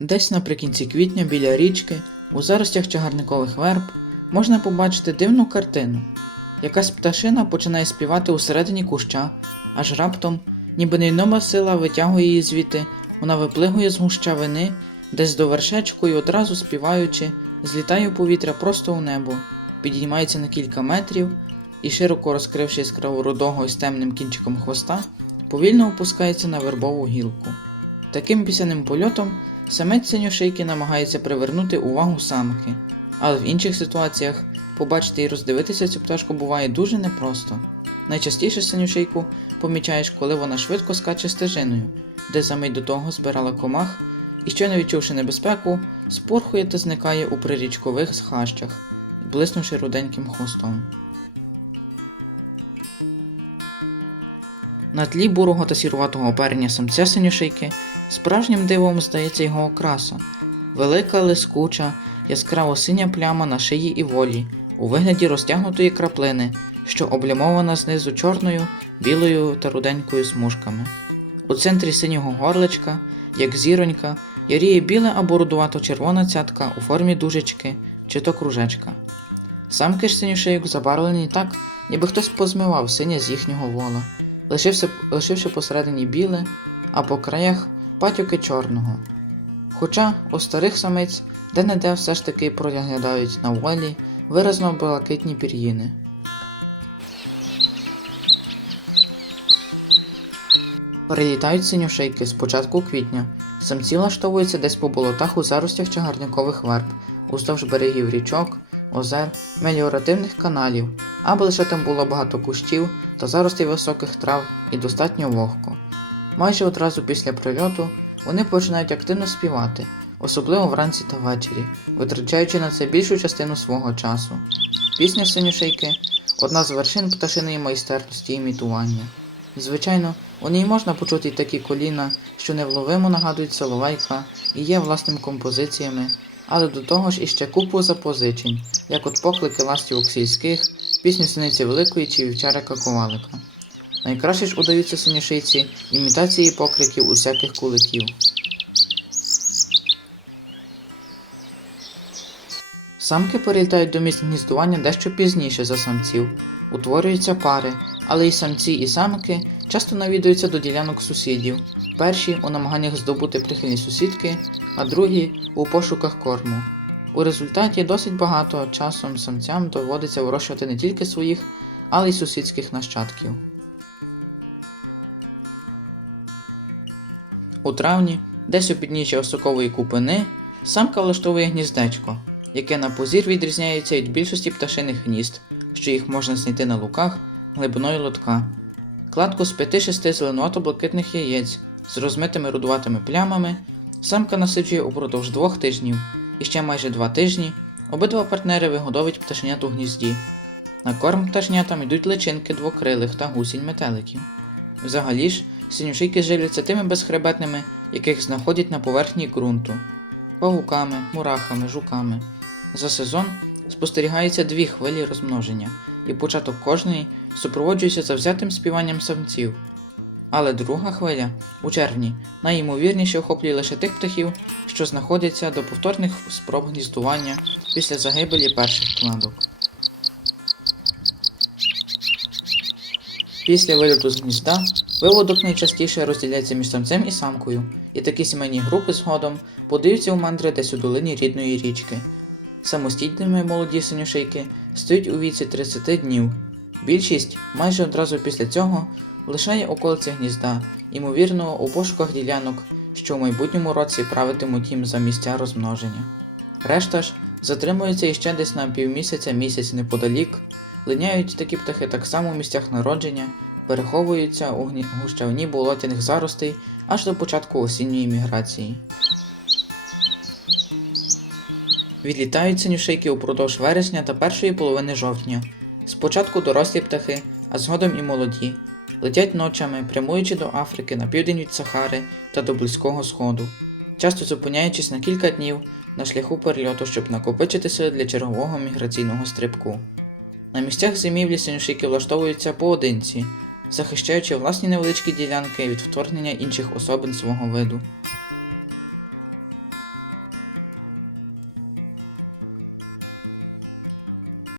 Десь наприкінці квітня біля річки, у заростях чагарникових верб, можна побачити дивну картину. Якась пташина починає співати усередині куща, аж раптом, ніби невідома сила витягує її звідти, вона виплигує з гущавини, десь до вершечку і одразу співаючи, злітає у повітря просто у небо, підіймається на кілька метрів і, широко розкривши яскраво рудого із темним кінчиком хвоста, повільно опускається на вербову гілку. Таким пісяним польотом самець синьошийки намагається привернути увагу самки, але в інших ситуаціях побачити і роздивитися цю пташку буває дуже непросто. Найчастіше синьошийку помічаєш, коли вона швидко скаче стежиною, де за мить до того збирала комах, і щойно відчувши небезпеку, спорхує та зникає у прирічкових схащах, блиснувши руденьким хвостом. На тлі бурого та сіруватого оперення самця синьошийки справжнім дивом здається його окраса. Велика лискуча, яскраво синя пляма на шиї і волі, у вигляді розтягнутої краплини, що облямована знизу чорною, білою та руденькою смужками. У центрі синього горличка, як зіронька, яріє біла або рудувато-червона цятка у формі дужечки чи то кружечка. Самки ж синюшейок забарвлені так, ніби хтось позмивав синя з їхнього вола, лишився, лишивши посередині біле, а по краях патьоки чорного. Хоча у старих самиць де-не-де все ж таки проглядають на волі виразно блакитні пір'їни. Перелітають синюшейки з початку квітня. Самці влаштовуються десь по болотах у заростях чагарникових верб, уздовж берегів річок, озер, меліоративних каналів, аби лише там було багато кущів та заростей високих трав і достатньо вогко. Майже одразу після прильоту вони починають активно співати, особливо вранці та ввечері, витрачаючи на це більшу частину свого часу. Пісня синюшейки одна з вершин пташиної майстерності імітування. Звичайно, у ній можна почути й такі коліна, що невловимо нагадують соловейка і є власними композиціями, але до того ж іще купу запозичень, як от поклики ластівок сільських, пісні синиці великої чи вівчарика ковалика. Найкраще ж удаються синішийці імітації покриків усяких куликів. Самки перелітають до місць гніздування дещо пізніше за самців, утворюються пари, але і самці, і самки часто навідуються до ділянок сусідів. Перші у намаганнях здобути прихильні сусідки, а другі у пошуках корму. У результаті досить багато часом самцям доводиться вирощувати не тільки своїх, але й сусідських нащадків. У травні, десь у підніжжі осокової купини, самка влаштовує гніздечко, яке на позір відрізняється від більшості пташиних гнізд, що їх можна знайти на луках глибиною лотка. Кладку з 5-6 зеленувато-блакитних яєць з розмитими рудуватими плямами самка насиджує упродовж двох тижнів, і ще майже два тижні обидва партнери вигодовують пташенят у гнізді. На корм пташнятам йдуть личинки двокрилих та гусінь метеликів. Взагалі ж, синюшийки живляться тими безхребетними, яких знаходять на поверхні ґрунту павуками, мурахами, жуками. За сезон спостерігається дві хвилі розмноження, і початок кожної супроводжується завзятим співанням самців. Але друга хвиля у червні найімовірніше охоплює лише тих птахів, що знаходяться до повторних спроб гніздування після загибелі перших кладок. Після виліту з гнізда виводок найчастіше розділяється між самцем і самкою, і такі сімейні групи згодом подаються у мандри десь у долині рідної річки. Самостійними молоді синюшейки стають у віці 30 днів. Більшість майже одразу після цього лишає околиці гнізда, ймовірно, у пошуках ділянок, що в майбутньому році правитимуть їм за місця розмноження. Решта ж затримується іще десь на півмісяця місяць неподалік, линяють такі птахи так само у місцях народження, переховуються у гущавні болотяних заростей аж до початку осінньої міграції. Відлітають синюшейки упродовж вересня та першої половини жовтня. Спочатку дорослі птахи, а згодом і молоді. Летять ночами, прямуючи до Африки на південь від Сахари та до Близького Сходу, часто зупиняючись на кілька днів на шляху перельоту, щоб накопичити сили для чергового міграційного стрибку. На місцях зимівлі синюшики влаштовуються поодинці, захищаючи власні невеличкі ділянки від вторгнення інших особин свого виду.